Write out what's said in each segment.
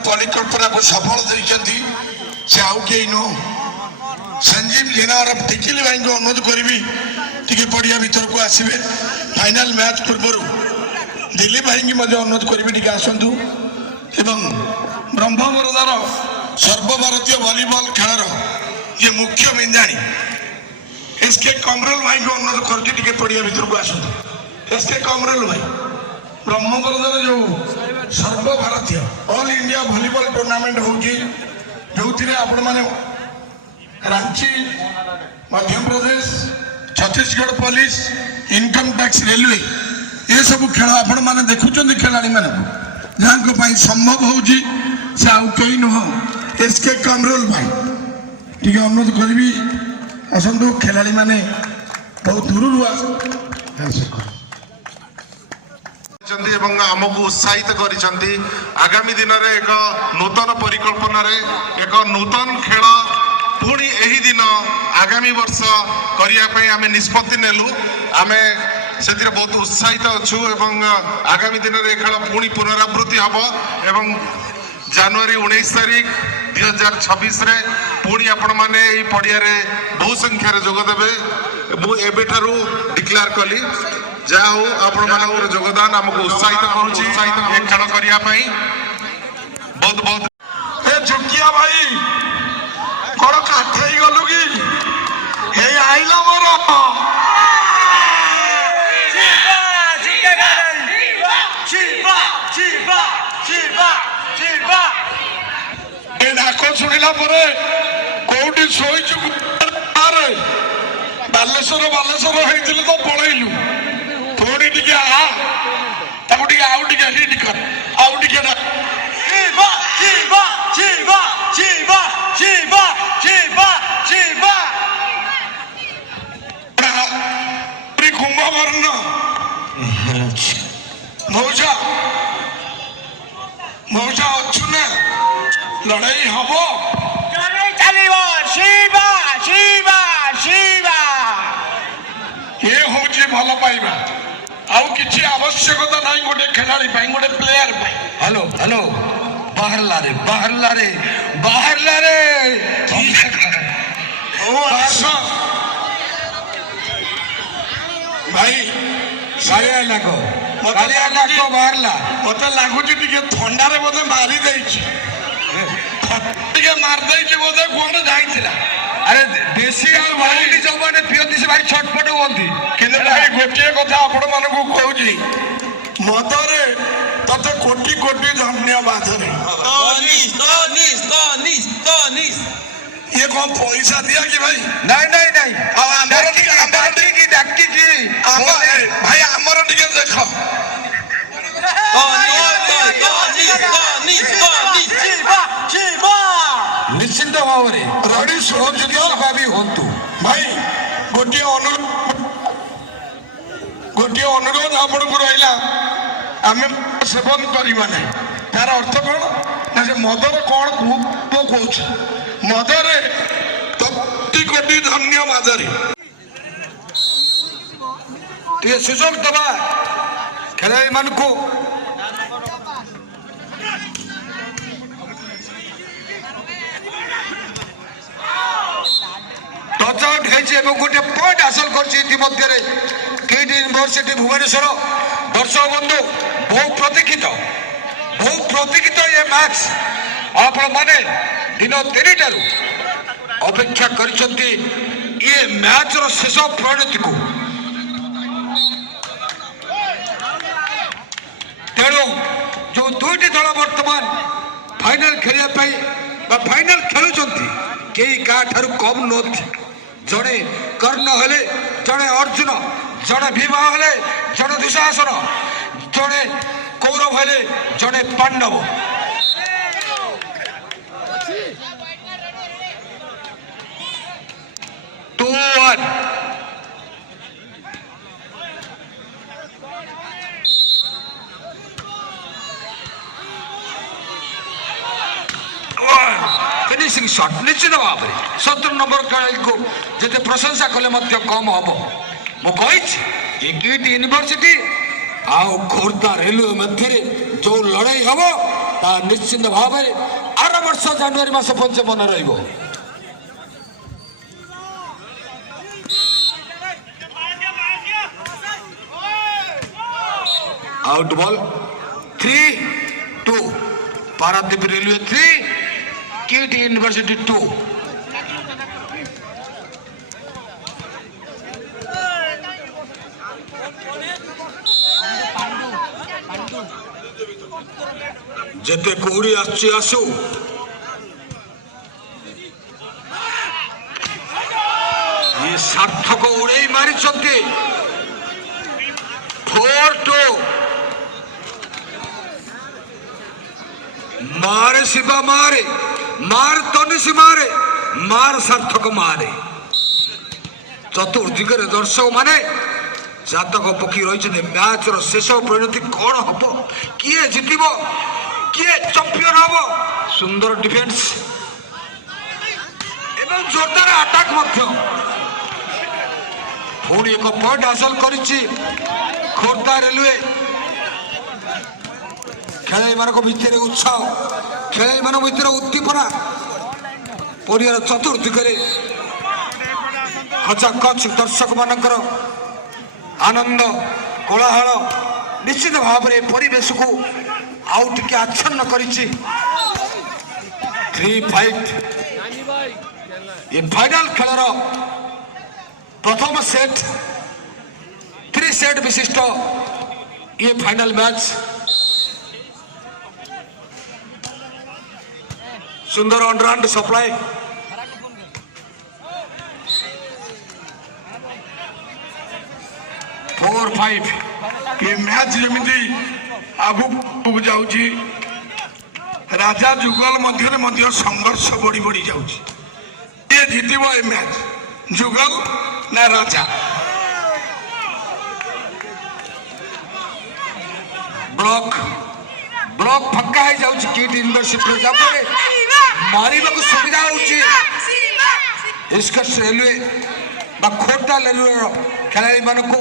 परिकल्पना को सफल देइचंती से आउ के नो संजीव जेना और टिकिली भाई को अनुरोध करी टिके पड़िया भीतर को आसबे फाइनल मैच पूर्व दिलीप भाई की अनुरोध करी टिके आसतु एवं ब्रह्मवरदार सर्वभारतीय वॉलीबॉल खेल ये मुख्य बिंदाणी एसके कमरल भाई को अनुरोध करके पड़िया भीतर को आसतु एसके कमरल भाई ब्रह्मवरदार जो सर्वभारतीय ऑल इंडिया वॉलीबॉल टूर्नामेंट होची जो आपण माने Ranchi Madhya Pradesh Chhattisgarh police income tax railway ये सब खेल आपण माने देखुचंदी खिलाड़ी माने जहाँ को संभव होची से आउ कहीं नुह एसके कमरोल भाई ठीक अनुरोध करी आसतु खिलाड़ी माने बहुत दूर आमको उत्साहित करिसेंती आगामी दिन में एक नूतन परिकल्पना एक नूतन खेल पुणी यही दिन आगामी वर्ष करने आम निष्पत्ति नेलु आम से बहुत उत्साहित अच्छु एवं आगामी दिन में खेल पुणी पुनरावृत्ति हम एवं जनवरी 19 तारीख 2026 रे पुणी आपण माने पड़िया बहु संख्यार जोगदेवे मुझे डिक्लेयर कली जहा हो आपण योगदान आमको उत्साहित करुच्ची खेल करने बहुत बहुत झुकिया भाई कौन काठे गलु कि आईला मोर डाक शुणिला कौटी शोचु बालेश्वर बालेश्वर होते तो पलैलु थोड़ी टे आउ टे हिट कर आउ टे कुंभवर्ण मौजा मौजा अच्छु ना लड़ाई हम चलो शिवा शिवा शिवा ये हूँ भल पाइबा आउ किसी आवश्यकता नहीं गोटे खिलाड़ी गोटे प्लेयर हेलो हेलो बाहरला रे बाहरला रे बाहरला रे भाई कालिया नाको बाहरला मत लगुच थंडा रे बोधे मारी मार बोधे कौन जाइला अरे देशी भाई जमाने पियती से भाई छटपट होती कि भाई गोटे कथा आपण मानक कहूँ मदरे तते कोटि कोटि धन्यवाद ये कौन पैसा दिया कि भाई नहीं नहीं नहीं भाई आमर टिके देख निश्चिंत भाव में रड़ी सभा भी हूँ भाई गोटे अनुरोध आपण को रहा आम सेवन करवा ना तार अर्थ कौन ना से मदर कौन कौच मदर कोटि कोटि धन्यवाद सुजोग दबा खेलाड़ी मान को टच आउट है गोटे पॉइंट हासिल कर यूनिवर्सिटी भुवनेश्वर दर्शक बंधु बहु प्रतीक्षित ये मैच आपण माने दिन 3 अपेक्षा करिसंती ये मैच रो शेष परिणति को तेणु जो दुईटी दल वर्तमान फाइनल खेलिया फाइनल खेलुंट कई क्या कम नुहति जड़े कर्ण हेले जड़े अर्जुन जड़े भीम हेले जड़े दुशासन जड़े कौरव हेले जड़े Pandava to one finishing shot निश्चित भाव में 70 नंबर खेल को जिते प्रशंसा कले कम हम मुझे यूनिवर्सिटी आउ खोर्धा रेलवे मध्य जो लड़ाई हम ତା ନିଶ୍ଚିନ୍ତ ଭାବରେ ଆର ବର୍ଷ ଜାନୁଆରୀ ମାସ ପର୍ଯ୍ୟନ୍ତ ମନେ ରହିବ। आउट बॉल 3-2 पारादीप रेलवे 3 केटी यूनिवर्सिटी 2। जेते कोड़ी आसु ये सार्थक उड़े मारी 4-2 मारे शिवा मारे मार तनिषी मारे मार सार्थक मारे चतुर्दिग दर्शक माने जातक पक्षी रही मैच शेष परिणति कौन हम किए जितब किए चंपियन हम सुंदर डिफेन्स एवं जोरदार अटैक पुणी एक पॉइंट हासिल करिछि खोर्धा रेलवे। खेलाड़ी मान भितर उत्साह खेलाड़ी मान भितर उद्दीपना पड़ियार चतुर्दिगरे खचाखच दर्शक मानकर आनंद कोलाहल निश्चित भाव में परिवेश को आउ टिके आच्छन्न करिछि। 3-5 ये फाइनल खेलर प्रथम सेट 3 सेट विशिष्ट ये फाइनल मैच सुंदर ऑनराउंड सप्लाई फोर फाइव ये मैच जमी आगू जाऊँगी राजा जुगल मध्य संघर्ष बढ़ी बढ़ी जाऊँगी ये जीतब ए मैच जुगल ना राजा ब्लॉक ब्लॉक फक्का है जाऊँगी किट यूनिवर्सिटी मारे सुविधा होस्कर्स रेलवे खोर्धा रेलवे खेलाड़ी मान को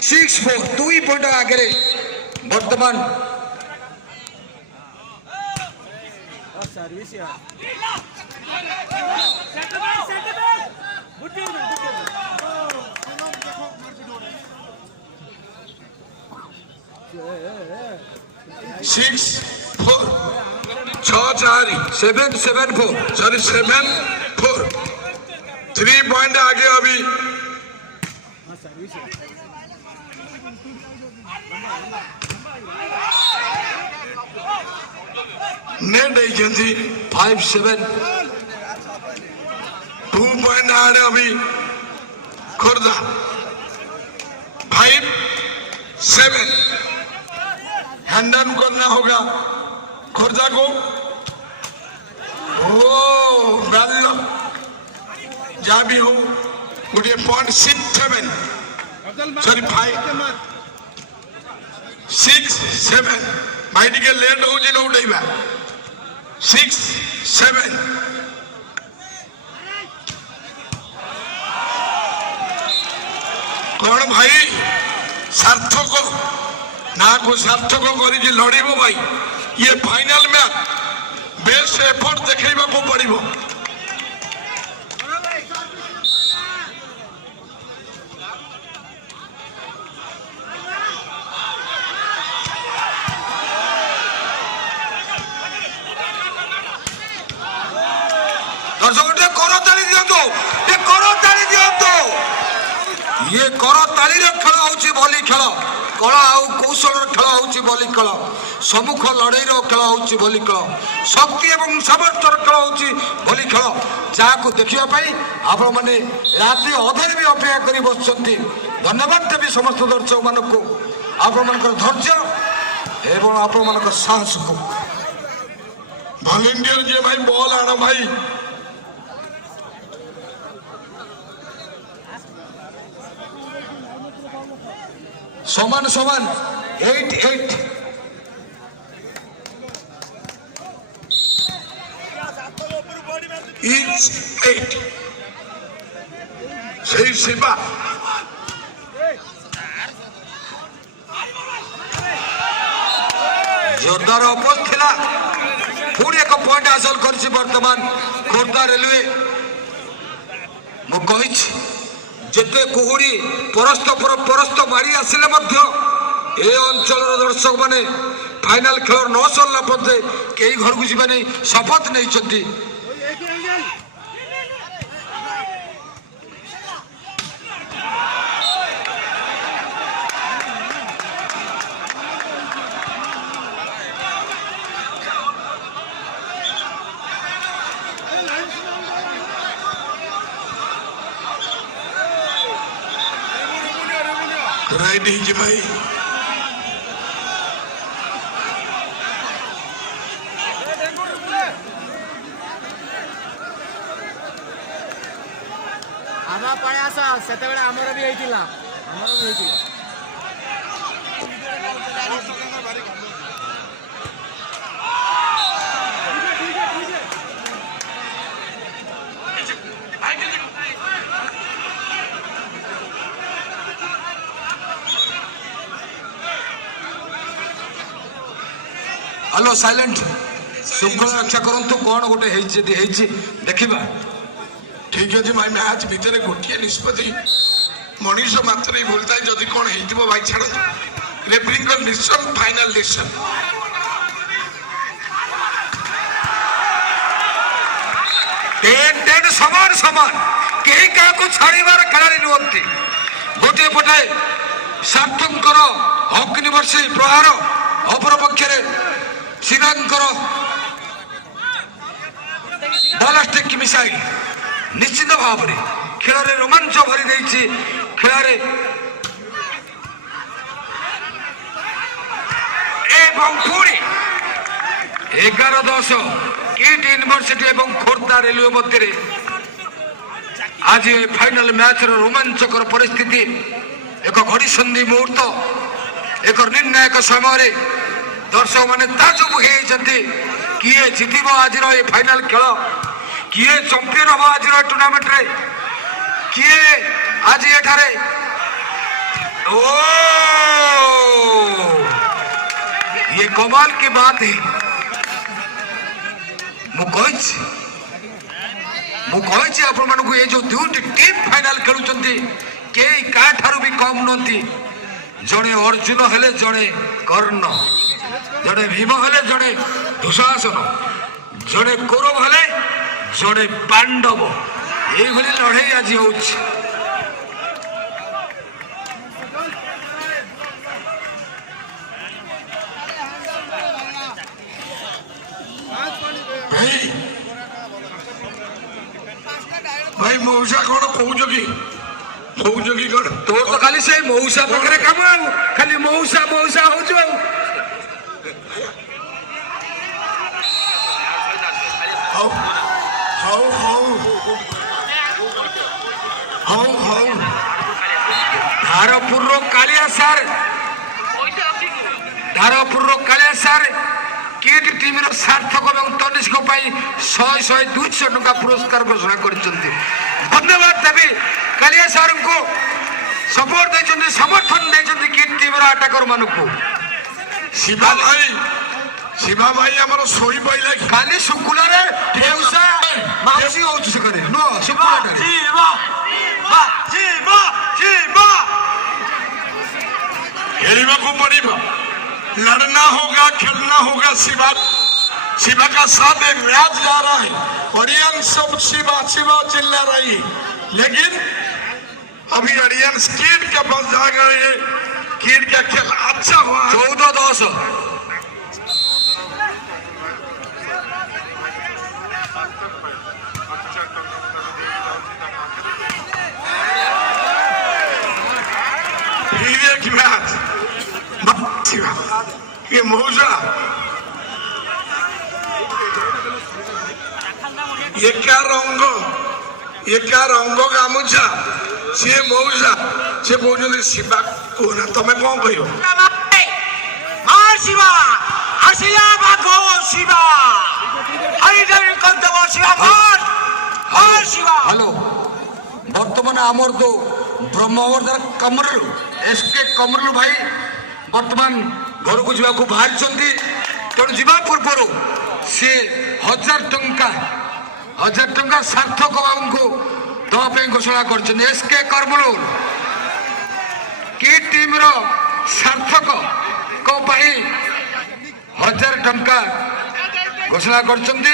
6-4 2 पॉइंट आगे वर्तमान सिक्स फोर 7-4 सॉरी 7-4 3 पॉइंट आगे अभी नेट 5-7 2 पॉइंट आगे अभी खोर्धा 5-7 हैंड ऑन करना होगा खोर्धा को। ओ बैल जहाँ भी हो गोटे पॉइंट 6-7 सॉरी 5-6-7 भाई टे लेट हो उठेबा 6-7 कौन भाई सार्थक ना को सार्थक करी लड़ब भाई ये फाइनल मैच बेस्ट एफर्ट देखा पड़ो। ये कर ताली खेल हूँ भली खेल कला आउ कौशल खेल हूँ भली खेल सम्मुख लड़ई खेल हूँ भली खेल शक्ति और सामर्थ्यर खेल हूँ भली खेल जहाँ देखापी आपण मैंने रात्रि अधे भी अपेक्षा कर बस धन्यवाद देवी समस्त दर्शक मान को आपण धैर्य एवं आपण साहस को वॉलंटियर जे भाई बॉल आना भाई समान समान 8-8 each 8 सही सेवा जोरदार अपोज थिला पुणी एक पॉइंट हासिल करछि वर्तमान खोर्धा रेलवे मु कहिछि जेते कुहुड़ी परस्त मारी आसिले मध्य ए अंचल दर्शक माने फाइनल खेल न सरला पदे कई घर को जीवा नहीं शपथ नहीं चंदी राइट ही भाई आमा पळे आसा सेतेबेले आमर भी हेतिला हेलो साइलेंट शुक्र रक्षा करंतु कौन गोटे देखिबा ठीक अच्छे भाई मैच भितर गोटे निष्पत्ति मनीष मात्र भूलता है जदि कौन हो भाई छाड़ रेफरी डिसीजन फाइनल डिसीजन समान समान कई क्या छाड़बार खेलाड़ी नुहति गोटे पटे सार्थकर अग्निवर्षी प्रहार अपर पक्षे सीनांकर बालास्टिक मिसाइल निश्चित भाव में खेल में रोमांच भरी देछि खेल पुणी 11-10 किट यूनिवर्सिटी एवं खोर्धा रेलवे मध्य आज फाइनल मैच रोमांचकर परिस्थिति एक घड़ी संधि मुहूर्त एक निर्णायक समय दर्शक मैंने ताजुब होती किए जितब आज फाइनल खेल किए चंपियन हम आज टूर्नामेंट रे किए आज एठारे ओ ये कमाल की बात है मुझे आपण ये जो दुईटी टीम फाइनल खेलुंट कई काठारू भी कम नुहति जड़े अर्जुन हेले जड़े कर्ण जड़े भीम हेले जड़े दुशासन जड़े कौरव हेले जड़े पांडव ये लड़े आज हो भाई मौसा कौन कौच कि कौन तोर तो खाली से मौसा पाखे कम खाली मौसा मौसा हो धारपुर कालिया सार किट टीम सार्थक और तनिष्क 100-200 टंका पुरस्कार घोषणा कर धन्यवाद देवी कालिया सार को सपोर्ट दे समर्थन दे किट टीम आटाकर मान को शिवा भाई आमर सोई पाइला खाली शुक्ला रे ढेउसा माउसी हो से करे नो शुक्ला खेलने को पड़ेगा लड़ना होगा खेलना होगा शिवा का साथ एक मैच जा रहा है ऑडियंस सब शिवा चिल्ला रही है लेकिन अभी ऑडियंस किड के पास जा गए किड का खेल अच्छा हुआ 14-10 फिर एक मैच ये मौजा ये क्या रंग गामुछा सी मौजा सी बोझे शिवा को ना तुम कौन कह हेलो बर्तमान आमर तो ब्रह्मवर्धन कमरलू एसके कमरलू भाई बर्तमान घर को जावाक बाहरी ତେଣୁ ଯିବା ପୂର୍ବରୁ ସେ 1000 ଟଙ୍କା ସାର୍ଥକ ବାବୁଙ୍କୁ ଦେବା ପାଇଁ ଘୋଷଣା କରିଛନ୍ତି। ଏସ୍କେ କର୍ମଲୁର କି ଟିମ୍ର ସାର୍ଥକ ପାଇଁ 1000 ଟଙ୍କା ଘୋଷଣା କରିଛନ୍ତି।